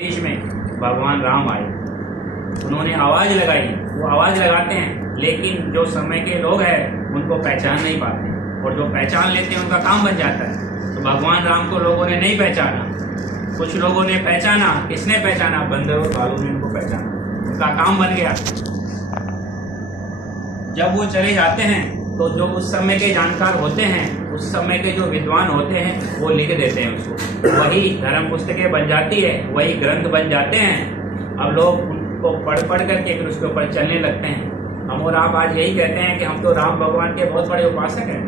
देश में भगवान राम आए, उन्होंने आवाज लगाई। वो आवाज लगाते हैं लेकिन जो समय के लोग हैं उनको पहचान नहीं पाते, और जो पहचान लेते हैं उनका काम बन जाता है। तो भगवान राम को लोगों ने नहीं पहचाना, कुछ लोगों ने पहचाना। किसने पहचाना? बंदर और भालू ने उनको पहचाना, उनका काम बन गया। जब वो चले जाते हैं तो जो उस समय के जानकार होते हैं, उस समय के जो विद्वान होते हैं, वो लिख देते हैं उसको, वही धर्म पुस्तकें बन जाती है, वही ग्रंथ बन जाते हैं। अब लोग उनको पढ़ पढ़ करके फिर उसके ऊपर चलने लगते हैं। हम और आप आज यही कहते हैं कि हम तो राम भगवान के बहुत बड़े उपासक हैं,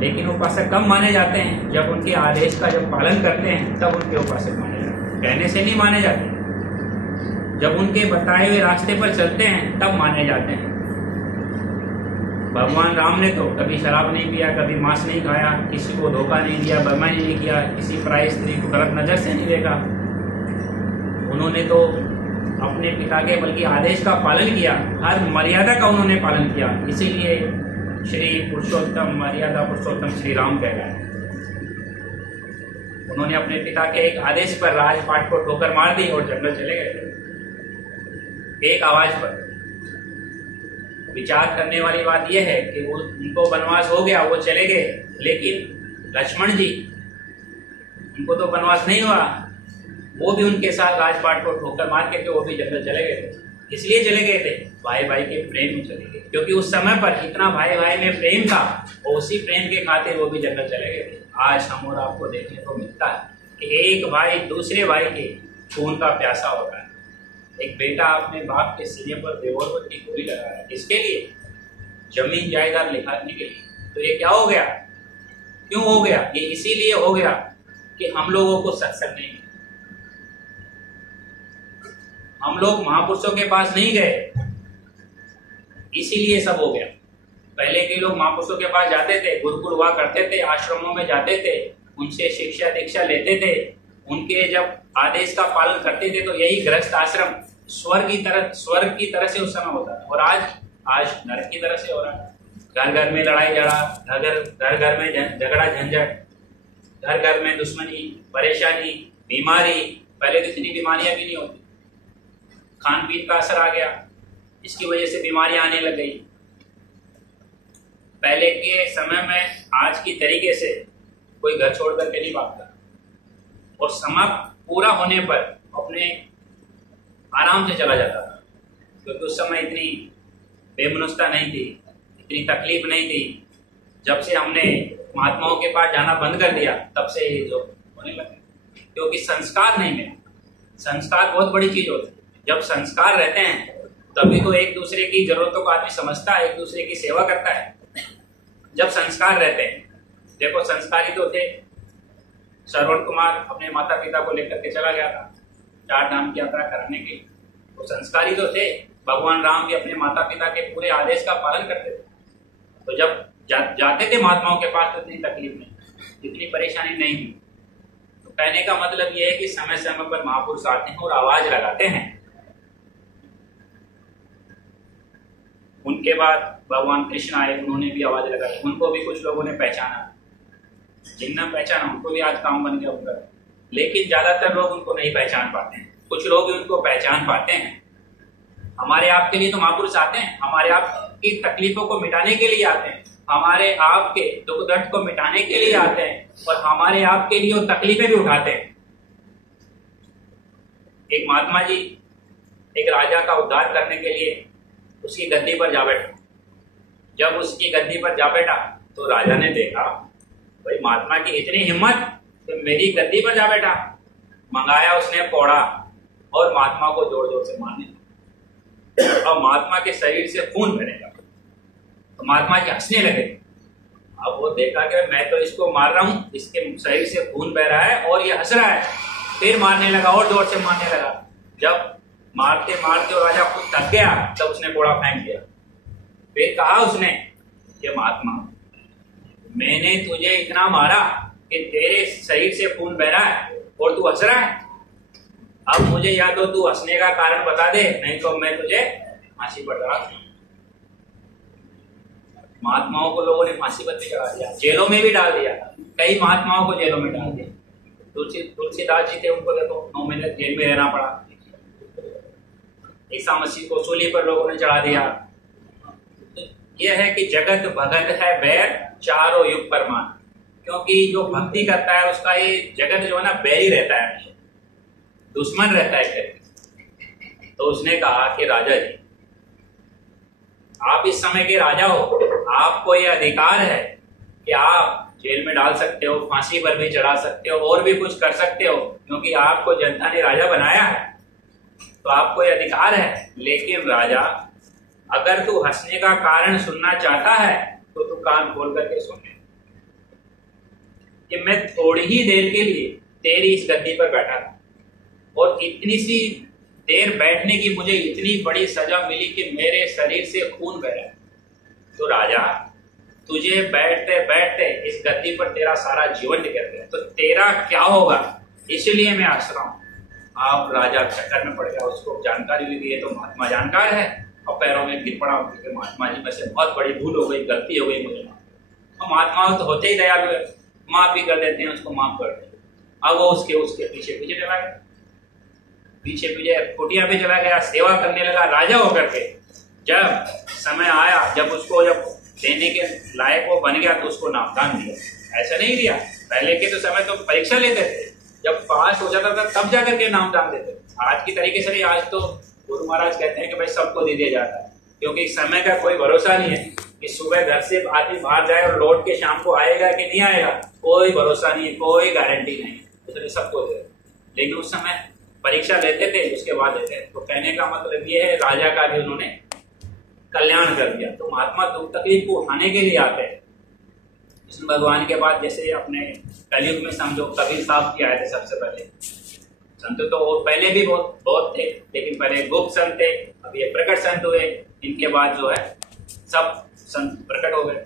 लेकिन उपासक कब माने जाते हैं? जब उनके आदेश का जब पालन करते हैं तब उनके उपासक माने जाते हैं, कहने से नहीं माने जाते। जब उनके बताए हुए रास्ते पर चलते हैं तब माने जाते हैं। भगवान राम ने तो कभी शराब नहीं पिया, कभी मांस नहीं खाया, किसी को धोखा नहीं दिया, बेईमानी नहीं किया, किसी पराई स्त्री को गलत नजर से नहीं देखा। उन्होंने तो अपने पिता के बल्कि आदेश का पालन किया, हर मर्यादा का उन्होंने पालन किया। इसीलिए श्री पुरुषोत्तम, मर्यादा पुरुषोत्तम श्री राम कहलाए। उन्होंने अपने पिता के एक आदेश पर राजपाट को ठोकर मार दी और जंगल चले गए, एक आवाज पर। विचार करने वाली बात यह है कि वो उनको वनवास हो गया, वो चले गए, लेकिन लक्ष्मण जी, उनको तो वनवास नहीं हुआ, वो भी उनके साथ राजपाट को ठोकर मार के वो भी जंगल चले गए थे। इसलिए चले गए थे, भाई भाई के प्रेम में चले गए, क्योंकि उस समय पर इतना भाई भाई में प्रेम था, और उसी प्रेम के खातिर वो भी जंगल चले गए थे। आज हम और आपको देखने को मिलता है कि एक भाई दूसरे भाई के खून का प्यासा हो रहा है। एक बेटा अपने बाप के सीने पर रिवॉल्वर की गोली लगा रहा है, किसके लिए? जमीन जायदाद लिखाने के लिए। तो ये क्या हो गया? क्यों हो गया? ये इसीलिए हो गया कि हम लोगों को सत्संग नहीं, हम लोग महापुरुषों के पास नहीं गए, इसीलिए सब हो गया। पहले के लोग महापुरुषों के पास जाते थे, गुरुकुल हुआ करते थे, आश्रमों में जाते थे, उनसे शिक्षा दीक्षा लेते थे, उनके जब आदेश का पालन करते थे, तो यही गृहस्थ आश्रम स्वर्ग की तरह से उस समय होता था। और आज नरक की तरह से हो रहा है। घर घर में लड़ाई झगड़ा, घर घर में झगड़ा झंझट, घर घर में दुश्मनी, परेशानी, बीमारी। पहले तो इतनी बीमारियां भी नहीं होती, खान पीन का असर आ गया, इसकी वजह से बीमारियां आने लग गई। पहले के समय में आज की तरीके से कोई घर छोड़ करके नहीं भागता, और समय पूरा होने पर अपने आराम से चला जाता था, क्योंकि उस समय इतनी बेमनुष्यता नहीं थी, इतनी तकलीफ नहीं थी। जब से हमने महात्माओं के पास जाना बंद कर दिया, तब से ये जो होने लगे, क्योंकि संस्कार नहीं मिला। संस्कार बहुत बड़ी चीज होती है। जब संस्कार रहते हैं तभी तो एक दूसरे की जरूरतों को आदमी समझता है, एक दूसरे की सेवा करता है। जब संस्कार रहते हैं, देखो संस्कारी तो थे। श्रवण कुमार अपने माता पिता को लेकर के चला गया था 4 धाम की यात्रा कराने के लिए, तो संस्कारी तो थे। भगवान राम भी अपने माता पिता के पूरे आदेश का पालन करते थे। तो जब जाते थे महात्माओं के पास तो इतनी तकलीफ नहीं, इतनी परेशानी नहीं थी। तो कहने का मतलब यह है कि समय समय पर महापुरुष आते हैं और आवाज लगाते हैं। उनके बाद भगवान कृष्ण आए, उन्होंने भी आवाज लगाई, उनको भी कुछ लोगों ने पहचाना, जिनने पहचाना उनको भी आज काम बन गया उनका। लेकिन ज्यादातर लोग उनको नहीं पहचान पाते हैं, कुछ लोग ही उनको पहचान पाते हैं। हमारे आपके लिए तो महापुरुष आते हैं, हमारे आपकी तकलीफों को मिटाने के लिए आते हैं, हमारे आपके दुख दर्द को मिटाने के लिए आते हैं, और हमारे आपके लिए वो तकलीफें भी उठाते हैं। एक महात्मा जी एक राजा का उद्धार करने के लिए उसकी गद्दी पर जा बैठा। जब उसकी गद्दी पर जा बैठा तो राजा ने देखा, भाई महात्मा की इतनी हिम्मत तो मेरी गद्दी पर जा बैठा। मंगाया उसने पौड़ा और महात्मा को जोर जोर से मारने लगा, और महात्मा के शरीर से खून बहने लगा। तो महात्मा जी हंसने लगे। अब वो देखा कि मैं तो इसको मार रहा हूं, इसके शरीर से खून बह रहा है और ये हंस रहा है। फिर मारने लगा और जोर से मारने लगा। जब मारते मारते और राजा खुद थक गया, तब उसने घोड़ा फेंक दिया। फिर कहा उसने कि महात्मा, मैंने तुझे इतना मारा कि तेरे शरीर से खून बह रहा है और तू हंस रहा है। अब मुझे या तो तू हंसने का कारण बता दे, नहीं तो मैं तुझे फांसी पर चढ़ा दूं। महात्माओं को लोगों ने फांसी पर भी चढ़ा दिया, जेलों में भी डाल दिया, कई महात्माओं को जेलों में डाल दिया। तुलसीदास जी थे, उनको देखो 9 महीने जेल में रहना पड़ा। ईसा मसीह को सूली पर लोगों ने चढ़ा दिया। यह है कि जगत भगत है बैर, चारों युग परमान। क्योंकि जो भक्ति करता है उसका ये जगत जो है ना बैरी रहता है, हमेशा दुश्मन रहता है करके। तो उसने कहा कि राजा जी, आप इस समय के राजा हो, आपको ये अधिकार है कि आप जेल में डाल सकते हो, फांसी पर भी चढ़ा सकते हो, और भी कुछ कर सकते हो, क्योंकि आपको जनता ने राजा बनाया है, तो आपको ये अधिकार है। लेकिन राजा, अगर तू हंसने का कारण सुनना चाहता है तो तू कान खोल करके सुन ले कि मैं थोड़ी ही देर के लिए तेरी इस गद्दी पर बैठा था, और इतनी सी देर बैठने की मुझे इतनी बड़ी सजा मिली कि मेरे शरीर से खून बह रहा है। तो राजा, तुझे बैठते बैठते इस गद्दी पर तेरा सारा जीवन निकल गया, तो तेरा क्या होगा, इसलिए मैं हंस रहा हूं। आप राजा चक्कर में पड़ गया, उसको जानकारी भी दी है, तो महात्मा जानकार है, और पैरों में गिर पड़ा कि महात्मा जी में से बहुत बड़ी भूल हो गई, गलती हो गई मुझे। और महात्मा तो होते ही दयालु है, माफ भी कर देते हैं, उसको माफ कर देते हैं। अब वो उसके पीछे पीछे चला गया, पीछे पीछे कुटिया पे चला गया, सेवा करने लगा राजा होकर के। जब समय आया, जब उसको जब देने के लायक वो बन गया, तो उसको नामदान दिया। ऐसा नहीं दिया, पहले के तो समय तो परीक्षा लेते थे, जब पास हो जाता था तब जाकर के नामदान देते। आज की तरीके से नहीं, आज तो गुरु महाराज कहते हैं कि भाई सबको दे दिया जाता है, क्योंकि समय का कोई भरोसा नहीं है कि सुबह घर से आदमी बाहर जाए और लौट के शाम को आएगा कि नहीं आएगा, कोई भरोसा नहीं है, कोई गारंटी नहीं है, इसलिए सबको दे। लेकिन उस समय परीक्षा लेते थे, उसके बाद देते। तो कहने का मतलब ये है, राजा का भी उन्होंने कल्याण कर दिया। तो महात्मा दुख तकलीफ को उठाने के लिए आते हैं कृष्ण भगवान के बाद। जैसे अपने कलयुग में समझो कबीर साहब की आए थे सबसे पहले। संत तो वो पहले भी बहुत थे, लेकिन पहले गुप्त संत थे, अब ये प्रकट संत हुए, इनके बाद जो है सब संत प्रकट हो गए।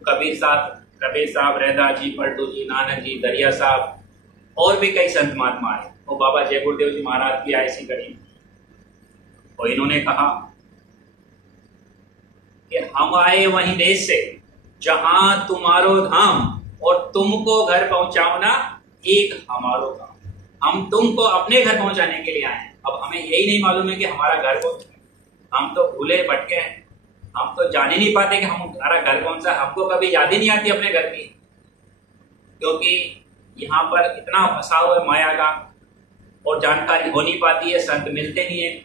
कबीर साहब, रहदास जी, पलटू जी, नानक जी, दरिया साहब, और भी कई संत महात्मा आए। और बाबा जय गुरुदेव जी महाराज की ऐसी कड़ी। और इन्होंने कहा कि हम आए वहीं देश से जहां तुम्हारो धाम, और तुमको घर पहुंचाओ ना एक हमारो काम। हम तुमको अपने घर पहुंचाने के लिए आए हैं। अब हमें यही नहीं मालूम है कि हमारा घर कौन सा है, हम तो भूले भटके हैं, हम तो जान ही नहीं पाते कि हमारा घर कौन सा। हमको कभी याद ही नहीं आती अपने घर की, क्योंकि यहाँ पर इतना फंसा हुआ है माया का, और जानकारी हो नहीं पाती है, संत मिलते नहीं है,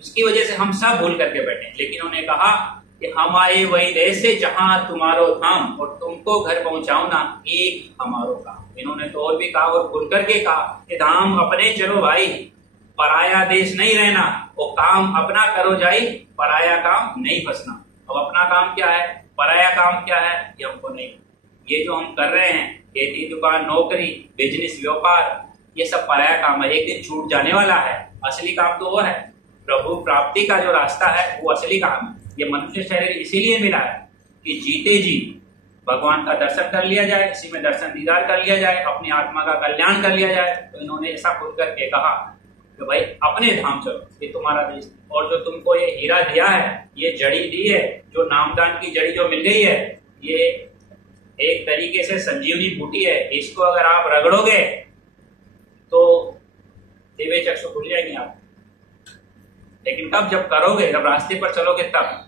उसकी वजह से हम सब भूल करके बैठे। लेकिन उन्होंने कहा कि हम आए वही देश से जहां तुम्हारो धाम, और तुमको घर पहुंचाओ ना एक हमारो काम। इन्होंने तो और भी कहा, और खुल करके कहा कि धाम अपने चलो भाई, पराया देश नहीं रहना, वो काम अपना करो जाई, पराया काम नहीं फंसना। अब अपना काम क्या है, पराया काम क्या है, ये हमको नहीं। ये जो हम कर रहे हैं, खेती, दुकान, नौकरी, बिजनेस, व्यापार, ये सब पराया काम है, एक दिन छूट जाने वाला है। असली काम तो वो है, प्रभु प्राप्ति का जो रास्ता है वो असली काम है। ये मनुष्य शरीर इसीलिए मिला है कि जीते जी भगवान का दर्शन कर लिया जाए, इसी में दर्शन दीदार कर लिया जाए, अपनी आत्मा का कल्याण कर लिया जाए। तो इन्होंने ऐसा खुद करके कहा कि भाई अपने धाम चलो, ये तुम्हारा देश, और जो तुमको ये हीरा दिया है, ये जड़ी दी है, जो नामदान की जड़ी जो मिल गई है, ये एक तरीके से संजीवनी बूटी है। इसको अगर आप रगड़ोगे तो दिव्य चक्षु खुल जाएंगे आप। लेकिन कब, जब करोगे, जब रास्ते पर चलोगे, तब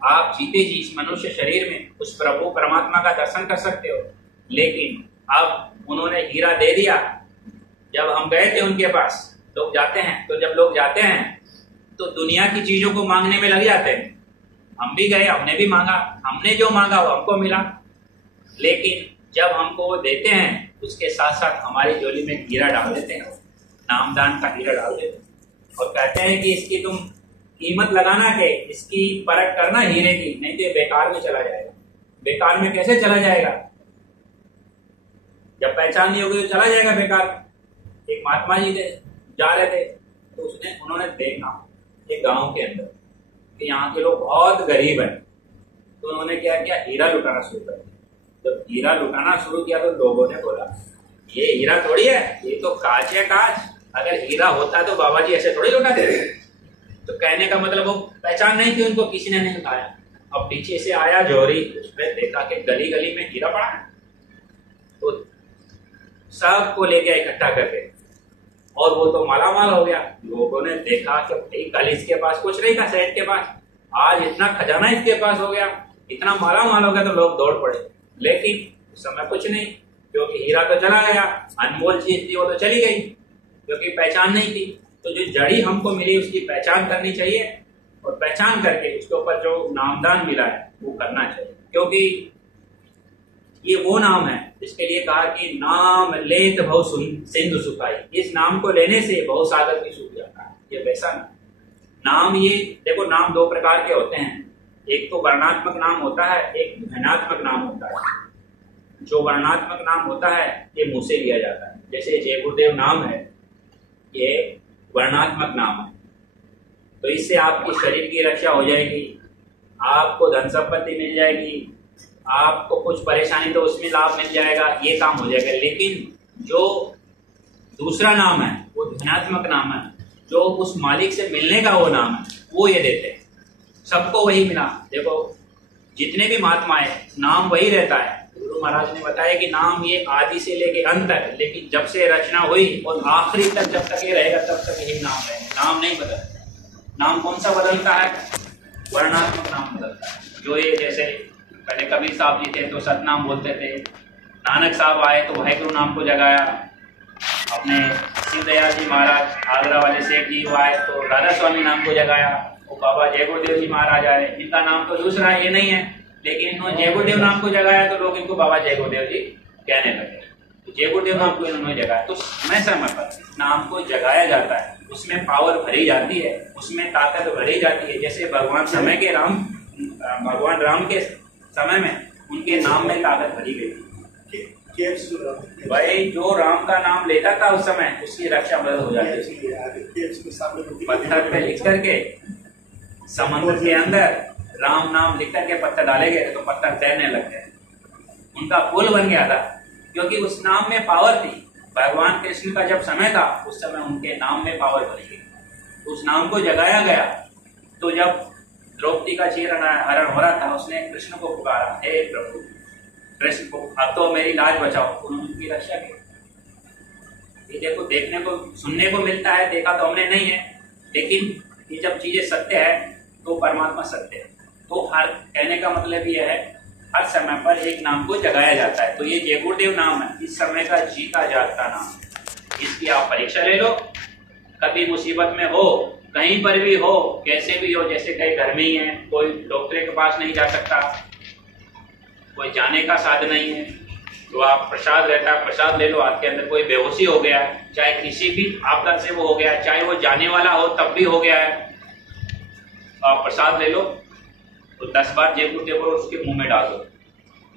आप जीते जी इस मनुष्य शरीर में उस प्रभु परमात्मा का दर्शन कर सकते हो। लेकिन अब उन्होंने हीरा दे दिया। जब हम गए थे उनके पास, लोग जाते हैं, तो जब लोग जाते हैं तो दुनिया की चीजों को मांगने में लग जाते हैं। हम भी गए, हमने भी मांगा, हमने जो मांगा वो हमको मिला। लेकिन जब हमको वो देते हैं, उसके साथ साथ हमारी झोली में हीरा डाल देते हैं, नामदान का हीरा डाल देते हैं, और कहते हैं कि इसकी तुम कीमत लगाना के, इसकी परख करना हीरे की, नहीं तो ये बेकार में चला जाएगा। बेकार में कैसे चला जाएगा, जब पहचान नहीं होगी तो चला जाएगा बेकार। एक महात्मा जी थे, जा रहे थे, तो उन्होंने देखा एक गांव के अंदर कि यहाँ के लोग बहुत गरीब हैं, तो उन्होंने क्या किया, हीरा लुटाना शुरू कर दिया। जब हीरा लुटाना शुरू किया तो लोगों ने बोला ये हीरा थोड़ी है, ये तो कांच है कांच, अगर हीरा होता तो बाबा जी ऐसे थोड़ी लुटाते। तो कहने का मतलब वो पहचान नहीं थी उनको, किसी ने नहीं उठाया। अब पीछे से आया जोहरी, उसने देखा कि गली गली में हीरा पड़ा है, तो सबको लेके इकट्ठा करके, और वो तो मालामाल हो गया। लोगों ने देखा कि भाई कल इसके पास कुछ नहीं था, सेठ के पास, आज इतना खजाना इसके पास हो गया, इतना मालामाल हो गया, तो लोग दौड़ पड़े। लेकिन उस समय कुछ नहीं, क्योंकि हीरा तो चला गया, अनमोल चीज थी वो तो चली गई, क्योंकि पहचान नहीं थी। तो जो जड़ी हमको मिली उसकी पहचान करनी चाहिए, और पहचान करके उसके ऊपर जो नामदान मिला है वो करना चाहिए, क्योंकि ये वो नाम है जिसके लिए कहा कि नाम लेत बहु सिंधु सुखाई। इस नाम को लेने से बहु सागर भी सूख जाता है। ये वैसा नाम, ये देखो नाम दो प्रकार के होते हैं, एक तो वर्णात्मक नाम होता है, एक ध्वन्यात्मक नाम होता है। जो वर्णात्मक नाम होता है ये मुंह से लिया जाता है, जैसे जय गुरुदेव नाम है, ये वर्णात्मक नाम है, तो इससे आपकी शरीर की रक्षा हो जाएगी, आपको धन संपत्ति मिल जाएगी, आपको कुछ परेशानी तो उसमें लाभ मिल जाएगा, ये काम हो जाएगा। लेकिन जो दूसरा नाम है वो ध्वन्यात्मक नाम है, जो उस मालिक से मिलने का वो नाम है, वो ये देते हैं। सबको वही मिला। देखो जितने भी महात्मा है नाम वही रहता है। गुरु महाराज ने बताया कि नाम ये आदि से लेके अंत तक, लेकिन जब से रचना हुई और आखिरी तक जब तक ये रहेगा तब तक यही नाम रहेगा, नाम नहीं बदलता। नाम कौन सा बदलता है? वर्णात्मक नाम बदलता है। जो ये जैसे पहले कबीर साहब जी थे तो सतनाम बोलते थे, नानक साहब आए तो वाहेगुरु नाम को जगाया, अपने शिव दयाल जी महाराज आगरा वाले सेठ जी वो आए तो राधा स्वामी नाम को जगाया, वो बाबा जय गुरुदेव जी महाराज आए, इनका नाम तो दूसरा है, ये नहीं है, लेकिन इन्होंने जय गुरुदेव नाम को जगाया तो लोग इनको बाबा जय गुरुदेव जी कहने लगे। तो जय गुरुदेव नाम को इन्होंने जगाया। तो समय समय पर नाम को जगाया जाता है, उसमें पावर भरी जाती है, उसमें ताकत भरी जाती है। जैसे भगवान राम के समय में उनके नाम में ताकत भरी गई थी। भाई जो राम का नाम लेता था उस समय उसकी रक्षा मदद हो जाती थी। पत्थर पे लिख करके समुद्र के अंदर राम नाम लिख करके पत्थर डाले गए तो पत्थर तैरने लग गए, उनका पुल बन गया था, क्योंकि उस नाम में पावर थी। भगवान कृष्ण का जब समय था उस समय उनके नाम में पावर भरी गई, उस नाम को जगाया गया। तो जब द्रौपदी का हरण हो रहा था, उसने कृष्ण को पुकारा, हे प्रभु कृष्ण को अब तो मेरी लाज बचाओ, उन्होंने उनकी रक्षा की। ये देखो देखने को सुनने को मिलता है, देखा तो हमने नहीं है, लेकिन ये जब चीजें सत्य है तो परमात्मा सत्य है। तो हर कहने का मतलब ये है हर समय पर एक नाम को जगाया जाता है। तो ये जय गुरुदेव नाम है, इस समय का जीता जागता नाम, इसकी आप परीक्षा ले लो। कभी मुसीबत में हो, कहीं पर भी हो, कैसे भी हो, जैसे कहीं घर में ही है, कोई डॉक्टर के पास नहीं जा सकता, कोई जाने का साधन नहीं है, तो आप प्रसाद रहता है, प्रसाद ले लो। आपके अंदर कोई बेहोशी हो गया, चाहे किसी भी आपदा से वो हो गया, चाहे वो जाने वाला हो तब भी हो गया है, तो आप प्रसाद ले लो, तो 10 बार जय गुरुदेव बोलो, उसके मुंह में डाल दो।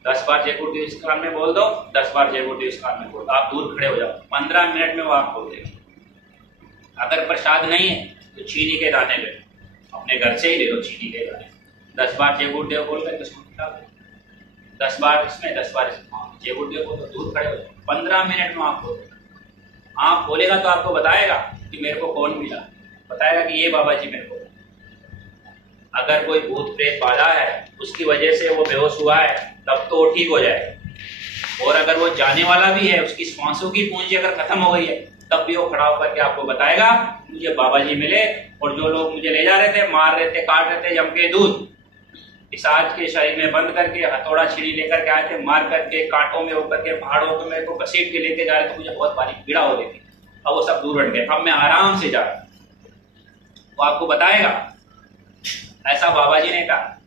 10 बार जय गुरुदेव इस कान में बोल दो, 10 बार जय गुरुदेव इस कान में बोल दो। आप दूर खड़े हो जाओ, 15 मिनट में वो आप बोल देंगे। अगर प्रसाद नहीं है तो चीनी के दाने ले लो, अपने घर से ही ले लो चीनी के दाने। 10 बार जय गुरुदेव बोल कर उसको निकाल दो, 10 बार इसमें 10 बार इसमें जय गुरुदेव को, तो दूर खड़े हो जाओ। 15 मिनट में आप बोल दो। आप बोलेगा तो आपको बताएगा कि मेरे को कौन मिला, बताएगा कि ये बाबा जी मेरे को। अगर कोई भूत प्रेत बाधा है उसकी वजह से वो बेहोश हुआ है तब तो वो ठीक हो जाएगा, और अगर वो जाने वाला भी है, उसकी श्वासों की पूंजी अगर खत्म हो गई है तब भी वो खड़ा होकर के आपको बताएगा मुझे बाबा जी मिले, और जो लोग मुझे ले जा रहे थे, मार रहे थे, काट रहे थे, जम के दूध पिशाच के शरीर में बंद करके हथौड़ा छीनी लेकर के आए थे, मार करके कांटों में होकर के पहाड़ों में मेरे को घसीट के लेके जा रहे थे, मुझे बहुत भारी पीड़ा हो रही थी। अब वो सब दूर हट गए, अब मैं आराम से जा रहा हूं। वो आपको बताएगा, ऐसा बाबा जी ने कहा।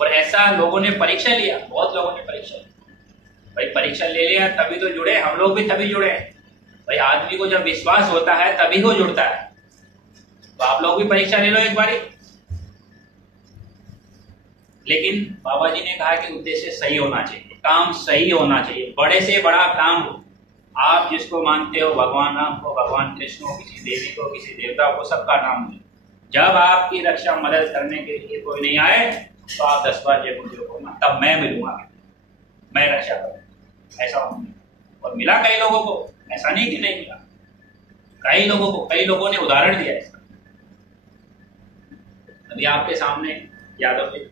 और ऐसा लोगों ने परीक्षा लिया, बहुत लोगों ने परीक्षा लिया। भाई परीक्षा ले लिया तभी तो जुड़े, हम लोग भी तभी जुड़े। भाई आदमी को जब विश्वास होता है तभी वो जुड़ता है। तो आप लोग भी परीक्षा ले लो एक बारी। लेकिन बाबा जी ने कहा कि उद्देश्य सही होना चाहिए, काम सही होना चाहिए, बड़े से बड़ा काम हो। आप जिसको मानते हो, भगवान राम को, भगवान कृष्ण को, किसी देवी को, किसी देवता को, सबका नाम लो। जब आपकी रक्षा मदद करने के लिए कोई नहीं आए तो आप 10 बार जय गुरुदेव बोलना, तब मैं मिलूंगा, मैं रक्षा करूंगा। ऐसा होगा। और मिला कई लोगों को, ऐसा नहीं कि नहीं मिला, कई लोगों को, कई लोगों ने उदाहरण दिया ऐसा। अभी आपके सामने यादव जी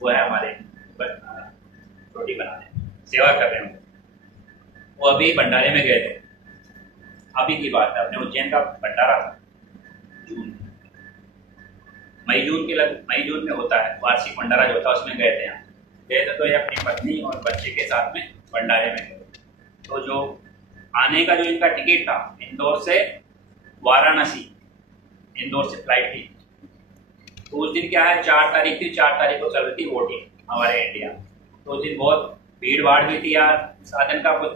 वो है, हमारे रोटी बना रहे, सेवा कर रहे हैं। वो अभी भंडारे में गए थे, अभी की बात है, अपने उज्जैन का भंडारा था, जून मई जून में होता है वार्षिक भंडारा जो होता है, उसमें गए थे। यहाँ गए थे तो ये अपनी पत्नी और बच्चे के साथ में भंडारे में गए। तो जो आने का जो इनका टिकट था, इंदौर से वाराणसी, इंदौर से फ्लाइट थी, तो उस दिन क्या है 4 तारीख थी, 4 तारीख को चल रही थी वोटिंग हमारे इंडिया। तो उस दिन बहुत भीड़ भाड़ भी थी यार, साधन का कुछ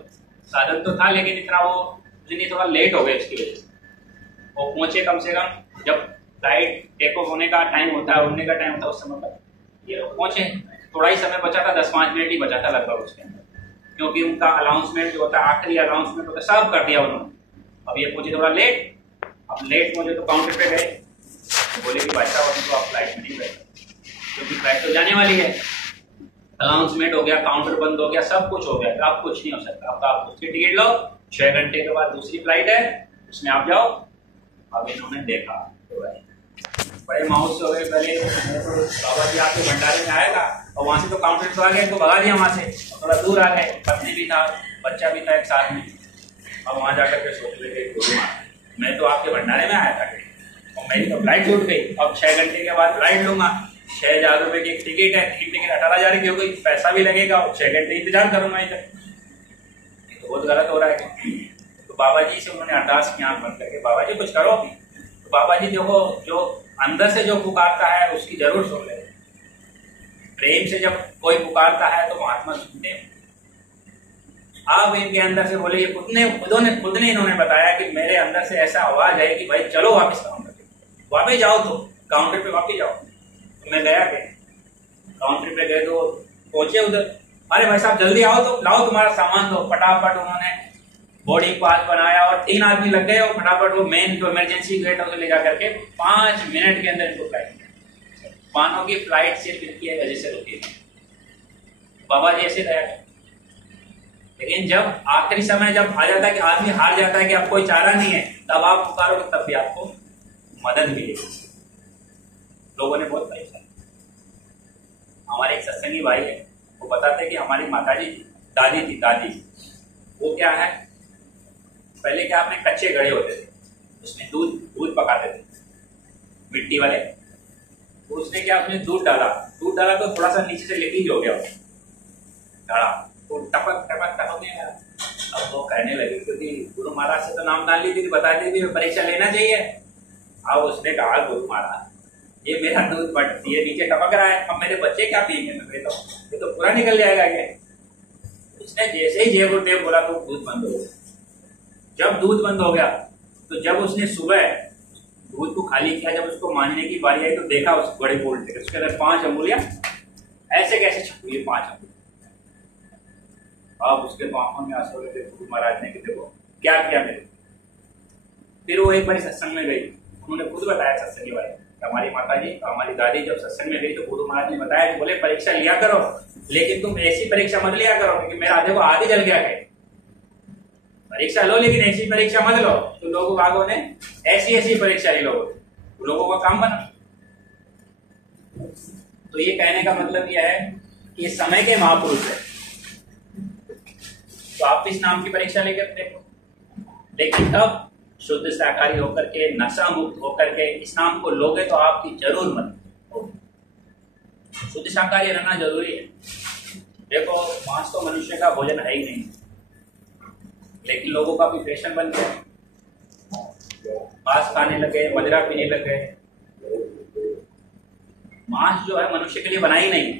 साधन तो था लेकिन इतना वो उस दिन थोड़ा लेट हो गए, उसकी वजह से वो पहुंचे कम से कम जब फ्लाइट टेक ऑफ होने का टाइम होता है, उड़ने का टाइम होता है, उस समय तक ये लोग पहुंचे, थोड़ा ही समय बचा था, 10-5 मिनट ही बचा था लगभग उसके अंदर, क्योंकि उनका अनाउंसमेंट जो होता है, आखिरी अनाउंसमेंट होता है, सब कर दिया उन्होंने। अब ये पहुंचे थोड़ा लेट, अब लेट पहुंचे तो काउंटर पे गए, तो बोले कि भाई साहब अभी तो आप फ्लाइट में नहीं बैठे, क्योंकि फ्लाइट तो जाने वाली है, अनाउंसमेंट हो गया, काउंटर बंद हो गया, सब कुछ हो गया, तो आप कुछ नहीं हो सकता। अब आप उसकी टिकट लो, 6 घंटे के बाद दूसरी फ्लाइट है, उसमें आप जाओ। अब इन्होंने देखा तो बड़े माहौल से हो गए, पहले तो बाबा जी आपके भंडारे में आएगा, और वहां से तो काउंटर तो आ गए, तो भगा दिया वहां से, थोड़ा दूर आ गए, पत्नी भी था, बच्चा भी था एक साथ में। अब वहां जाकर के सोच रहे थे गुरु महाराज मैं तो आपके भंडारे में आया था और मेरी तो फ्लाइट छूट गई, अब 6 घंटे के बाद फ्लाइट लूंगा, 6,000 रुपए की टिकट है, 3 टिकट 18,000 की हो गई, पैसा भी लगेगा और 6 घंटे इंतजार करूंगा इधर, ये तो बहुत गलत हो रहा है। तो बाबा जी से उन्होंने अरदास की आंख बंद करके, बाबा जी कुछ करो अभी। तो बाबा जी देखो, जो अंदर से जो पुकारता है उसकी जरूर सुन ले, प्रेम से जब कोई पुकारता है तो महात्मा सुनते हैं। आप इनके अंदर से बोले, ये खुद ने इन्होंने बताया कि मेरे अंदर से ऐसा आवाज है कि भाई चलो वापस काउंटर पे, वापस जाओ, तो काउंटर पे वापस जाओ। तो मैं गया के काउंटर पे गए, तो पहुंचे उधर, अरे भाई साहब जल्दी आओ, तो लाओ तुम्हारा सामान दो। फटाफट उन्होंने बोर्डिंग पास बनाया और 3 आदमी लग गए, और फटाफट वो मेन जो इमरजेंसी गेट है उसे ले जाकर के 5 मिनट के अंदर इनको फ्लाइट, मानो की फ्लाइट सिर्फ इनकी वजह से रुकी। बाबा जी ऐसे गया। लेकिन जब आखिरी समय जब आ जाता है कि आदमी हार जाता है कि अब कोई चारा नहीं है, तब आप पुकारोगे, तब भी आपको मदद मिलेगी। लोगों ने बहुत परेशान। हमारे एक सत्संगी भाई है, वो बताते हैं कि हमारी माताजी दादी थी, दादी वो क्या है, पहले क्या अपने कच्चे घड़े होते थे, उसमें दूध पकाते थे मिट्टी वाले, तो उसने क्या उसमें दूध डाला तो थोड़ा सा नीचे से लीकेज हो गया घड़ा, तो टपक नहीं गया। अब वो कहने लगे, क्योंकि गुरु महाराज से तो नाम डाल ली थी, बता दी थी परीक्षा लेना चाहिए। अब उसने कहा, गुरु महाराज ये मेरा दूध बट ये नीचे टपक रहा है, अब मेरे बच्चे क्या पिएंगे, ये तो पूरा निकल जाएगा क्या। उसने जैसे ही जेब उठे बोला तो दूध बंद हो गया। जब दूध बंद हो गया, तो जब उसने सुबह दूध को खाली किया, जब उसको मांझने की बारी आई, तो देखा उस बड़े बोल्ट के उसके अंदर 5 अंगुलियां ऐसे कैसे छपी है, 5 अंगुलियां। अब उसके तो आंखों में आंसू लगे, गुरु महाराज ने कि देखो क्या किया मेरे। फिर वो एक बार सत्संग में गई, उन्होंने खुद बताया सत्संग के बारे में, हमारी माताजी हमारी दादी जब सत्संग में गई तो गुरु महाराज ने बताया, बोले परीक्षा लिया करो, लेकिन तुम ऐसी परीक्षा मत लिया करो, क्योंकि मेरा देखो आगे जल गया है, परीक्षा लो लेकिन ऐसी परीक्षा मत लो। तो लोगों बागों ने ऐसी परीक्षा ली, लोगों का काम बना। तो ये कहने का मतलब यह है कि ये समय के महापुरुष है, तो आप इस नाम की परीक्षा लेकर देखो, लेकिन तब शुद्ध शाकाहारी होकर के, नशा मुक्त होकर के इस नाम को लोगे तो आपकी जरूर मदद होगी। शुद्ध शाकाहारी रहना जरूरी है। देखो मांस तो मनुष्य का भोजन है ही नहीं, लेकिन लोगों का भी फैशन बन गया, मांस खाने लगे, मदिरा पीने लगे। मांस जो है मनुष्य के लिए बना ही नहीं।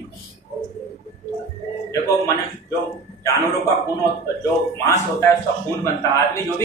देखो मनुष्य जो जानवरों का खून, जो मांस होता है उसका खून बनता है, आदमी जो भी